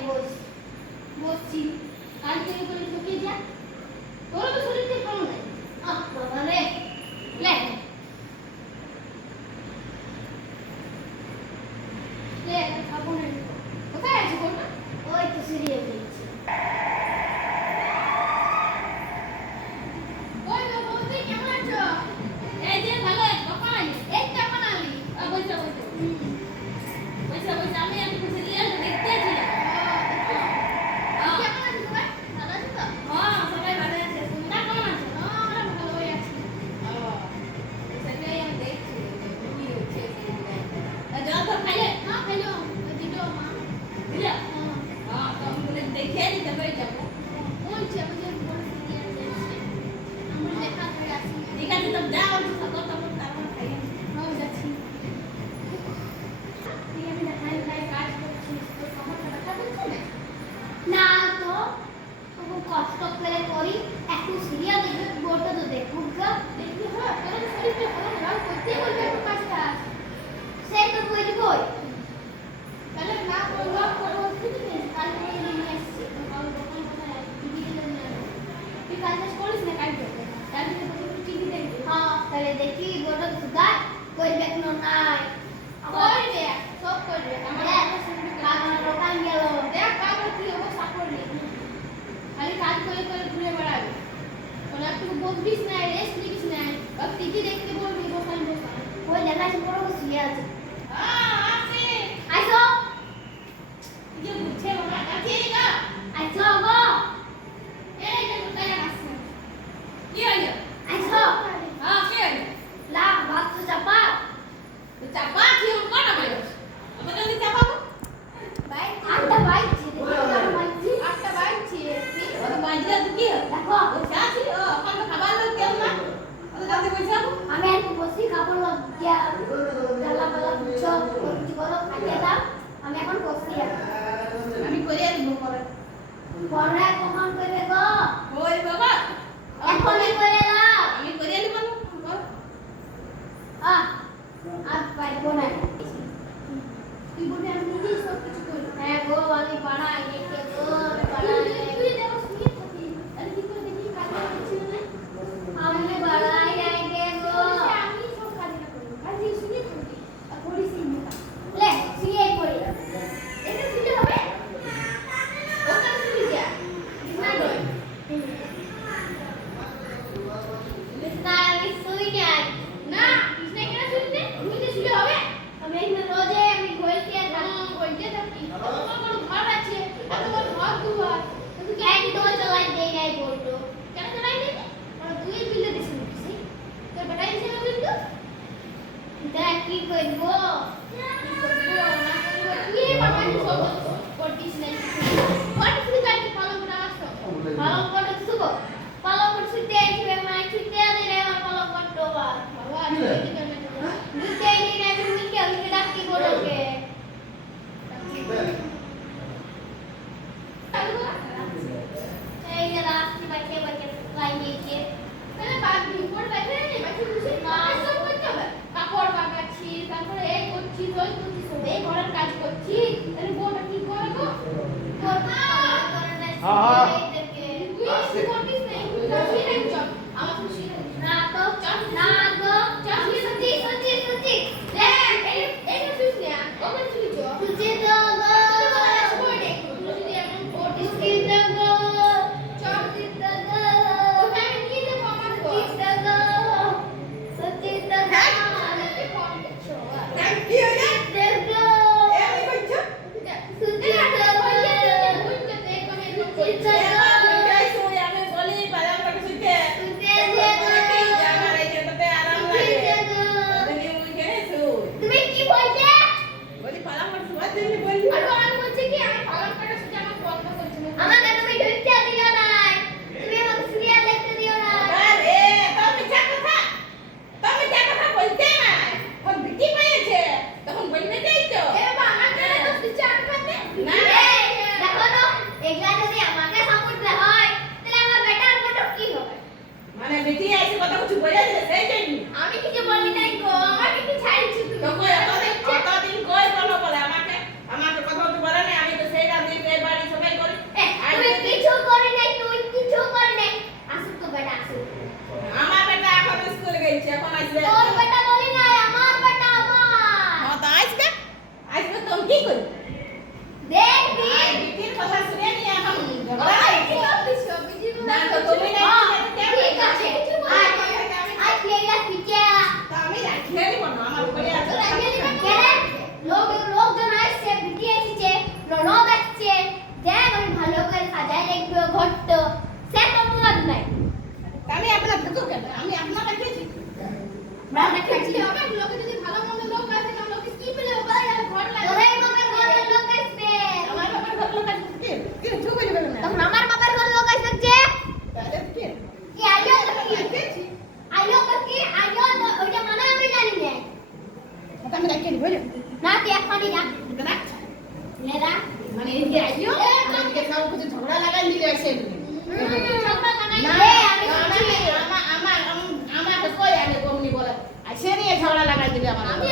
বসছি কাল থেকে করে ঢুকে যা তোর তো শরীরতে ভালো নাই বাবা রে লে লে খাবো না কোথায় আছে কোনটা ওই তো সিরিয়াল দেখছি ওই তো বলতে কেমন আছো এই যে ভালো কখন আলি এই কেমন আলি বসে আমি একটু সিরিয়াল দেখতে ছিলাম কষ্ট করে করি একটু সিরিয়াল দেখবে গোটা তো দেখুক গা দেখি হয় তোর শরীরটা ভালো না করতে বলবে একটু কাজটা সে তো কই কই তাহলে না বলবা করো কিছু নেই কাল থেকে নিয়ে আসছি কাল দোকান কোথায় টিভি দেখতে না তুই কাজ করিস না কাজ করতে কাল থেকে বসে টিভি দেখবি হ্যাঁ তাহলে দেখি গোটা সুদা কই দেখনো নাই আমার দেখ সব করবে আমার কাজ দোকান গেল দেখ কাজ কি অবস্থা করলি খালি কাজ করে করে ঘুরে বেড়াবি ওরা একটু বসবিস না রেস্ট নিবিস না আর টিভি দেখতে বলবি বসান বসান ওই দেখাচ্ছি বড় শুয়ে আছে আসে আইসো যে বুঝছে ওরা কাছে গা আইসো গো এই যে কোথায় আসছে কি হইলো আইসো কে লা ভাত তো চাপা কি কোন বলে আমাদের কি চাপাবো ভাই আটটা ভাই আটটা ভাই ছিল বাজরা কি দেখো বসা ছিল এখন খাবার লোক কেউ না ওদের কাছে বসে আমি একটু বসি খাবার লোক গিয়া জালা বালা বুঝছো কিছু করো খাইতে দাও আমি এখন বসি আমি করিয়া দিব পরে পরে কখন করবে গো ওই বাবা এখনই করে দাও আমি করিয়া দিব আর পারবো না তুই বলে আমি নিজেই সব কিছু করি হ্যাঁ গো আমি পাড়াই দেখে গো পাড়াই তুই দেখো শুয়ে থাকি আরে কি করে দেখি কাজ করছিস না আমি পাড়াই আইগে গো আমি সব কাজ না করি কাজ শুয়ে থাকি আর করিস না লে শুয়ে পড়ি এটা শুয়ে হবে ওখানে শুয়ে যা না গো বিছনা আমি শুই যাই না বিছনা কেন শুইতে শুইতে শুয়ে হবে আমি এখানে রোজে আমি ঘুরতে থাকি আমার ঘর আছে আর তোমার ঘর দুয়ার তুমি কেন তোমার চালাই দেই নাই বলতো কেন চালাই দেই আর তুই বিলে দিছিস কি তোর বেটাই দিছিল কিন্তু দেখ কি করব না করব তুই বাবা সব করতিস না কোন তুই কাজ ফলো করে আসছো ফলো করে শুভ ফলো করে শুতে আইছিস মানে শুতে আদে রে ফলো করতো বাবা তুই কি করবে দুই দিন আগে মিকে আমি ডাকি বলকে এই যে রাস্তি বাইকে বাইকে লাইয়েছে তাহলে বাদ দিন পর বাইকে নেই বাইকে বুঝে না সব করতে হবে কাপড় বাগাচ্ছি তারপরে এই করছি ওই করছি সব এই ঘরের কাজ করছি তাহলে বউটা কি করে গো করবে হ্যাঁ তুই করতিস না তুই রাখছ আমার খুশি না তো চল না গো চল সত্যি সত্যি সত্যি লে এই তুই না ওকে তুই তুই তো গো কি করি দেখবি বিটির কথা শুনে নিয়ে এখন ঝগড়া না না তো তুমি না ঠিক আছে আজ খেলা পিঠা আমি রাখিয়ে দিব না আমার উপরে আছে লোকজন আসছে বিটি এসেছে লোক আসছে দেখ আমি ভালো করে সাজাই রাখবো ঘরটা সে তো তোমার নাই আমি আপনার ভেতর কেন আমি আপনার কাছেছি আমরা খেলছি অনেক লোকে যদি ভালো মন্দ লোক আসে না লোকে কি বলে বলে আর ঘর লাগে ওরে বাবার ঘরের লোক আসবে আমার বাবার ঘর লোক আছে কি চুপ করে বলবেন না তখন আমার বাবার ঘরের লোক আসছে তাহলে কি কি আইও কি আইও কি আইও ওইটা মানে আমি জানি না ওটা আমি রাখিয়ে দিব না তুই এখনই যা মেরা মানে এই যে আইও আমাকে সব কিছু ঝগড়া লাগাই দিলে আসে ঝগড়া লাগাই না দে আমি আমার কই আনে কমনি বলে আসে নিয়ে ঝগড়া লাগাই দিলে আমার আমি